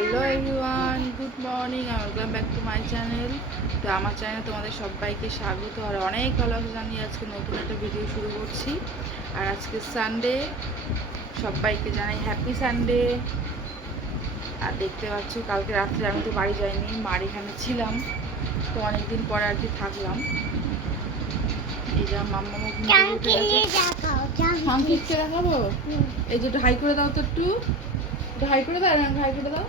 Hello everyone, good morning আর welcome back to my channel. তো আমার চ্যানেলে তোমাদের সবাইকে স্বাগত আর অনেক ভালোবাসা জানিয়ে আজকে নতুন একটা ভিডিও শুরু করছি। আর আজকে সানডে, সবাইকে জানাই হ্যাপি সানডে। আর দেখতে পাচ্ছ কালকে রাত্রে আমি তো বাড়ি যাইনি, মার এখানে ছিলাম, তো অনেকদিন পরে আর কি থাকলাম। এই যে মাম্মামা ঘুম থেকে উঠে গেছে। সাংকিককে দেখাবো, এই যে একটু হাই করে দাও, তো একটু হাই করে দাও, হাই করে দাও।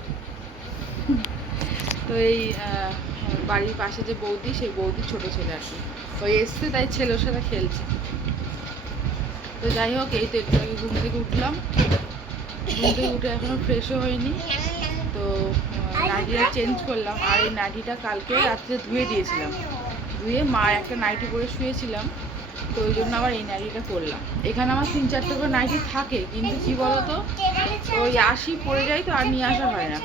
তো এই বাড়ির পাশে যে বৌদি, সেই বৌদির ছোট ছেলে আর কি, ওই এসছে, তাই ছেলে ওর সাথে খেলছে। তো যাই হোক, এই তো একটু আগে ঘুম থেকে উঠলাম, ঘুম থেকে উঠে এখনো ফ্রেশও হয়নি। তো নাইটিটা চেঞ্জ করলাম, আর এই নাইটিটা কালকে রাত্রে ধুয়ে দিয়েছিলাম, ধুয়ে মার একটা নাইটি পরে শুয়েছিলাম, তো ওই জন্য আবার এই নাইটিটা করলাম। এখানে আমার 3-4টে করে নাইটি থাকে, কিন্তু কি বলতো, ওই আসি পরে যাই তো আর নিয়ে আসা হয় না।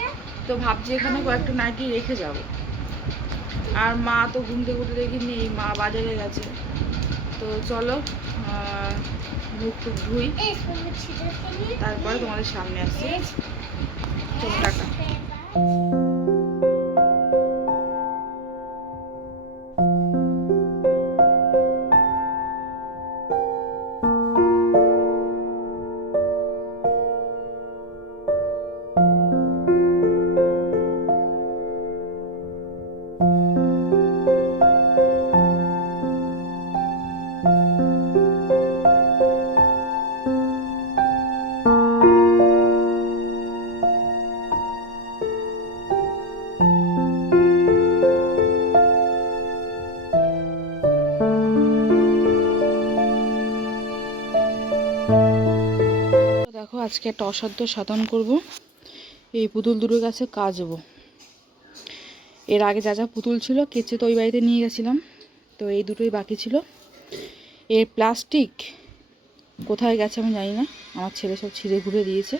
তো ভাবছি এখানে কয়েকটা নাইটি রেখে যাব। আর মা তো ঘুম থেকে উঠে দেখিনি, মা বাজারে গেছে। তো চলো মুখ টুক ধুই, তারপরে তোমাদের সামনে আসছি। চলো, টাটা। দেখো, আজকে একটা অসাধ্য সাধন করব, এই পুতুল দুটোর কাছে কাচবো। এর আগে যা যা পুতুল ছিল কেচে তো ওই বাড়িতে নিয়ে গেছিলাম, তো এই দুটোই বাকি ছিল। এর প্লাস্টিক কোথায় গেছে আমি জানি না, আমার ছেলে সব ছিঁড়ে ঘুরে দিয়েছে।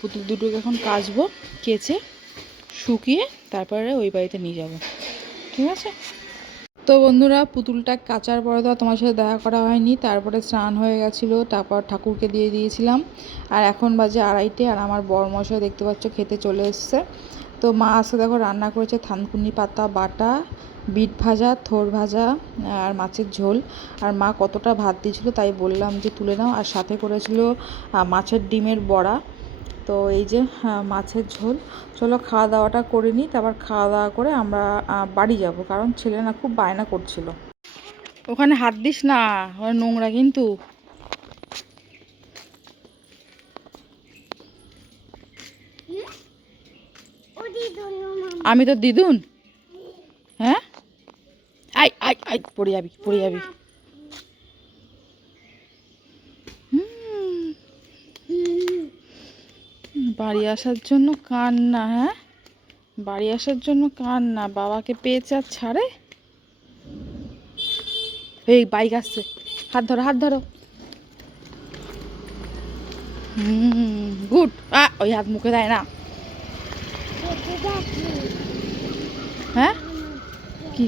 পুতুল দুটোকে এখন কাচবো, কেচে শুকিয়ে তারপরে ওই বাড়িতে নিয়ে যাব, ঠিক আছে? তো বন্ধুরা, পুতুলটা কাচার পরে তো তোমার সাথে দেখা করা হয়নি, তারপরে স্নান হয়ে গেছিলো, তারপর ঠাকুরকে দিয়ে দিয়েছিলাম। আর এখন বাজে 2:30, আর আমার বরমশাই দেখতে পাচ্ছ খেতে চলে এসছে। তো মা আসে, দেখো রান্না করেছে থানকুনি পাতা বাটা, বিট ভাজা, থোড় ভাজা আর মাছের ঝোল। আর মা কতটা ভাত দিয়েছিল তাই বললাম যে তুলে নাও। আর সাথে করেছিল মাছের ডিমের বড়া। তো এই যে মাছের ঝোল। চলো খাওয়া দাওয়াটা করে নিই, তারপর খাওয়া দাওয়া করে আমরা বাড়ি যাব, কারণ ছেলে না খুব বায়না করছিল। ওখানে হাত দিস না, ওখানে নোংরা কিন্তু। আমি তো দিদুন। হ্যাঁ, আই আই আই, পড়ে যাবি, পড়ে যাবি। বাড়ি আসার জন্য কান্না, হ্যাঁ বাড়ি আসার জন্য কান্না, বাবাকে পেয়েছে আর ছাড়ে। এই বাইক আসছে, হাত ধরো, হাত ধরো। গুড। ওই হাত মুখে দেয় না। হ্যাঁ কি?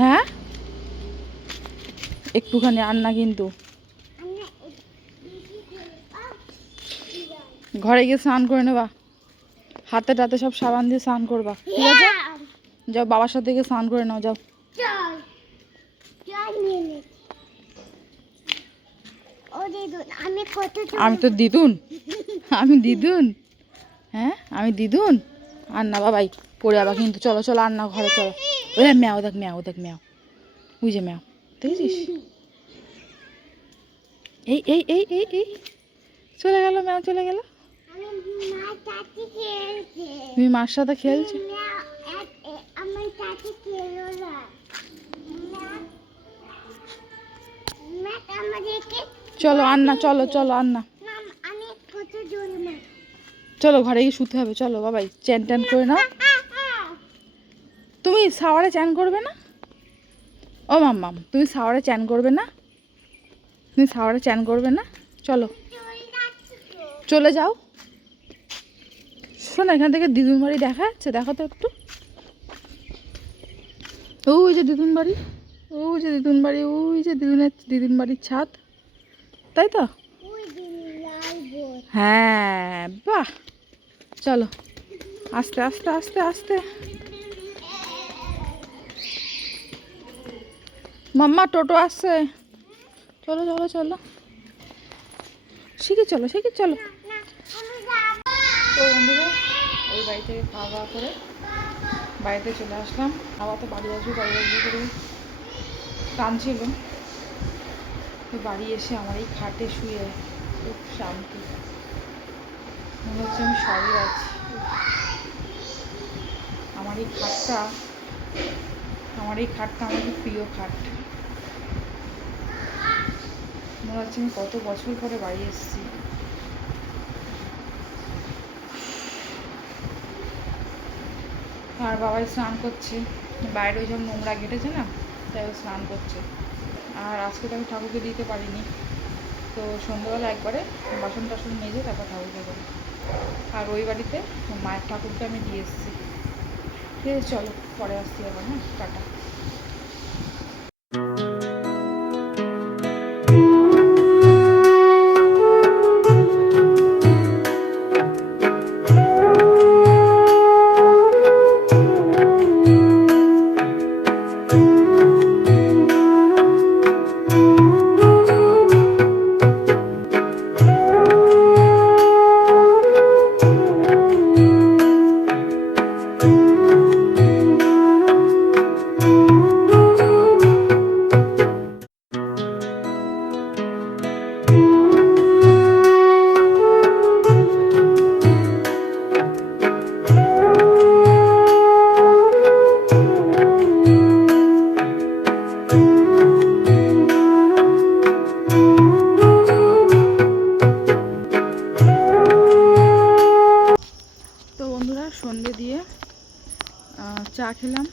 হ্যাঁ, একটুখানি আর না কিন্তু। ঘরে গিয়ে স্নান করে নেবা, হাতে টাতে সব সাবান দিয়ে স্নান করবা, ঠিক আছে? যাও, বাবার সাথে গিয়ে স্নান করে নাও, যাও। আমি তো দিদুন, আমি দিদুন, হ্যাঁ আমি দিদুন। আর না বাবাই, পড়ে যাবা কিন্তু। চলো চলো, আর না, ঘরে চলো। ওই ম্যাও দেখ, ম্যাও দেখ, ম্যাও, বুঝে ম্যাও দেখেছিস? এই এই এই এই এই চলে গেল, ম্যাও চলে গেল। তুমি মার সাথে খেলছো? চলো আর না, চলো চলো আর না, চলো ঘরে গিয়ে শুতে হবে। চলো বাবাই, চ্যান ট্যান করে নাও। তুমি শাওয়ারে চ্যান করবে না? ও মাম্মাম, তুমি শাওয়ারে চ্যান করবে না? তুমি শাওয়ারে চ্যান করবে না? চলো চলে যাও। শোনো, এখান থেকে দিদুন বাড়ি দেখা যাচ্ছে, দেখো তো একটু। ওই যে দিদুন বাড়ি, ওই যে দিদুন বাড়ি, ওই যে দিদুন বাড়ির ছাদ, তাই তো? হ্যাঁ, বাহ, চলো আস্তে আস্তে আস্তে আস্তে। মাম্মা টোটো আসছে, চলো চলো চলো, শিখে চলো শিখে চলো। তো বন্ধুরা ওই বাড়ি থেকে খাওয়া দাওয়া করে বাড়িতে চলে আসলাম। আবার তো বাড়ি আসবো করে টানছিল। তো বাড়ি এসে আমার এই খাটে শুয়ে খুব শান্তি, মনে হচ্ছে আমি সবই আছি। আমার এই খাটটা আমার খুব প্রিয় খাট। মনে হচ্ছে আমি কত বছর পরে বাড়ি এসেছি। আর বাবাই স্নান করছে, বাইরে ওই সব নোংরা ঘেটেছে না, তাই ও স্নান করছে। আর আজকে তো আমি ঠাকুরকে দিতে পারিনি, তো সন্ধ্যাবেলা একবারে বাসন টাসন মেজে তারপর ঠাকুরকে করি। আর ওই বাড়িতে মায়ের ঠাকুরকে আমি দিয়ে এসেছি। ঠিক আছে চলো পরে আসছি আবার, হ্যাঁ টাটা। সন্ধে দিয়ে চা খেলাম।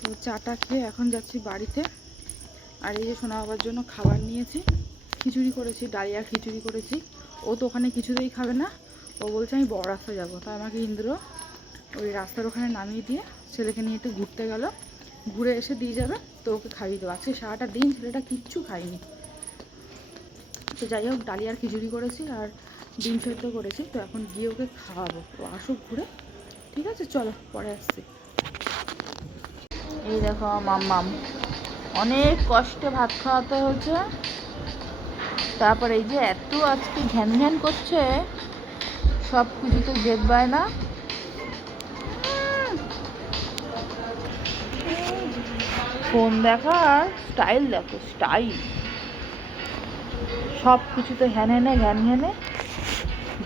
তো চাটা খেয়ে এখন যাচ্ছি বাড়িতে। আর এই যে সোনা বাবার জন্য খাবার নিয়েছি, খিচুড়ি করেছি, ডালিয়া খিচুড়ি করেছি। ও তো ওখানে কিছুতেই খাবে না, ও বলছে আমি বড় রাস্তা যাবো। তাই আমাকে ইন্দ্র ওই রাস্তার ওখানে নামিয়ে দিয়ে ছেলেকে নিয়ে একটু ঘুরতে গেল, ঘুরে এসে দিয়ে যাবে। তো ওকে খাইয়ে দেবো। আজকে সারাটা দিন ছেলেটা কিচ্ছু খায়নি। তো যাই হোক ডালিয়ার খিচুড়ি করেছি আর ডিম সেদ্ধ করেছি। তো এখন গিয়ে ওকে খাওয়াবো, ও আসুক ঘুরে। ঠিক আছে চলো পরে আসছি। এই দেখো মাম্মাম অনেক কষ্টে ভাত খাওয়াতে হয়েছে। তারপরে এই যে এত আজকে ঘ্যান ঘ্যান করছে, সব কিছুতে জেদ পায় না। ফোন দেখার স্টাইল দেখো, স্টাইল সব কিছুতে ঘ্যান ঘ্যানে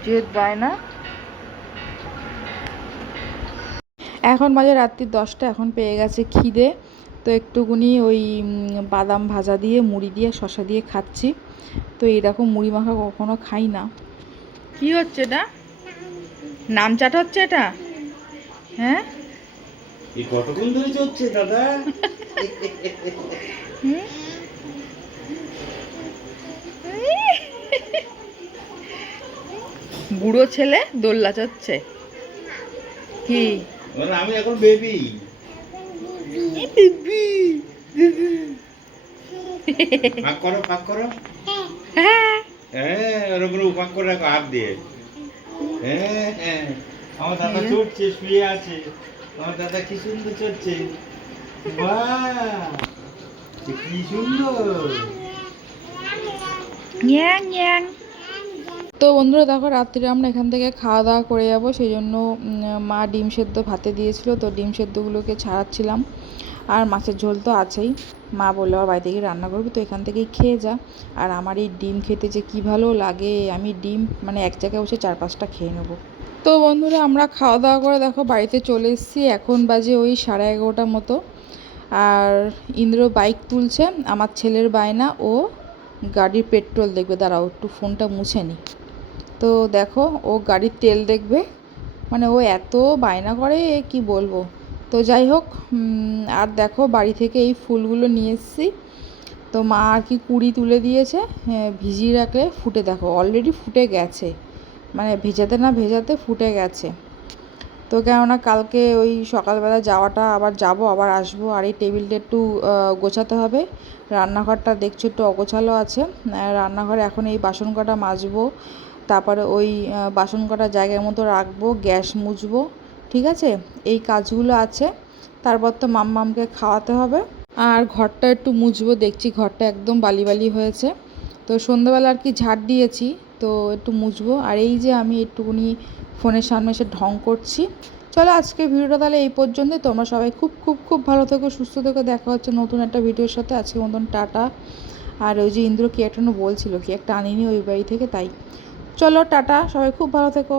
জেদ পায় না। এখন বাজে রাত্রি 10টা, এখন পেয়ে গেছে খিদে। তো একটুকুনি ওই বাদাম ভাজা দিয়ে মুড়ি দিয়ে শসা দিয়ে খাচ্ছি। তো এইরকম মুড়ি মাখা কখনো খাই না। কি হচ্ছে এটা? নাম চাট হচ্ছে এটা? হ্যাঁ এই কতক্ষণ ধরে চলছে দাদা? বুড়ো ছেলে দোল্লা চড়ছে কি? আমি এখন বেবি। ফাঁক করো ফাঁক করো। হ্যাঁ ওরকম ফাঁক করে রাখো হাত দিয়ে। হ্যাঁ হ্যাঁ আমার দাদা চড়ছে, শুয়ে আছে। আমার দাদা কি সুন্দর চড়ছে, বাহ কি সুন্দর। তো বন্ধুরা দেখো রাত্রিরে আমরা এখান থেকে খাওয়া দাওয়া করে যাবো, সেই জন্য মা ডিম সেদ্ধ ভাতে দিয়েছিল। তো ডিম সেদ্ধগুলোকে ছাড়াচ্ছিলাম। আর মাছের ঝোল তো আছেই, মা বললো আর বাড়ি থেকে রান্না করবি, তো এখান থেকেই খেয়ে যা। আর আমার এই ডিম খেতে যে কী ভালো লাগে, আমি ডিম মানে এক জায়গায় বসে 4-5টা খেয়ে নেবো। তো বন্ধুরা আমরা খাওয়া দাওয়া করে দেখো বাড়িতে চলে এসেছি। এখন বাজে ওই 11:30 মতো। আর ইন্দ্র বাইক তুলছে, আমার ছেলের বায়না ও গাড়ির পেট্রোল দেখবে। দাঁড়াও একটু ফোনটা মুছে নি। তো দেখো ও গাড়ির তেল দেখবে, মানে ও এত বায়না করে কি বলবো। তো যাই হোক, আর দেখো বাড়ি থেকে এই ফুলগুলো নিয়ে এসেছি। তো মা আর কি কুড়ি তুলে দিয়েছে, ভিজিয়ে রাখলে ফুটে, দেখো অলরেডি ফুটে গেছে, মানে ভেজাতে না ভেজাতে ফুটে গেছে। তো কেননা কালকে ওই সকালবেলা যাওয়াটা, আবার যাব আবার আসবো। আর এই টেবিলটা একটু গোছাতে হবে। রান্নাঘরটা দেখছো একটু অগোছালো আছে। রান্নাঘরে এখন এই বাসন কটা মাজবো, তারপরে ওই বাসন কটা জায়গার মতো রাখবো, গ্যাস মুছবো। ঠিক আছে, এই কাজগুলো আছে। তারপর তো মাম্মামকে খাওয়াতে হবে। আর ঘরটা একটু মুছবো, দেখছি ঘরটা একদম বালি বালি হয়েছে। তো সন্ধ্যাবেলা আর কি ঝাড় দিয়েছি, তো একটু মুছবো। আর এই যে আমি একটুকুনি ফোনের সামনে এসে ঢং করছি। চলো আজকে ভিডিওটা তাহলে এই পর্যন্তই। তোমরা সবাই খুব খুব খুব ভালো থেকো, সুস্থ থেকো। দেখা হচ্ছে নতুন একটা ভিডিওর সাথে। আজকের মতন টাটা। আর ওই যে ইন্দ্র কি একটা বলছিল, কি একটা আনিনি ওই বাড়ি থেকে, তাই। চলো টাটা, সবাই খুব ভালো থেকো।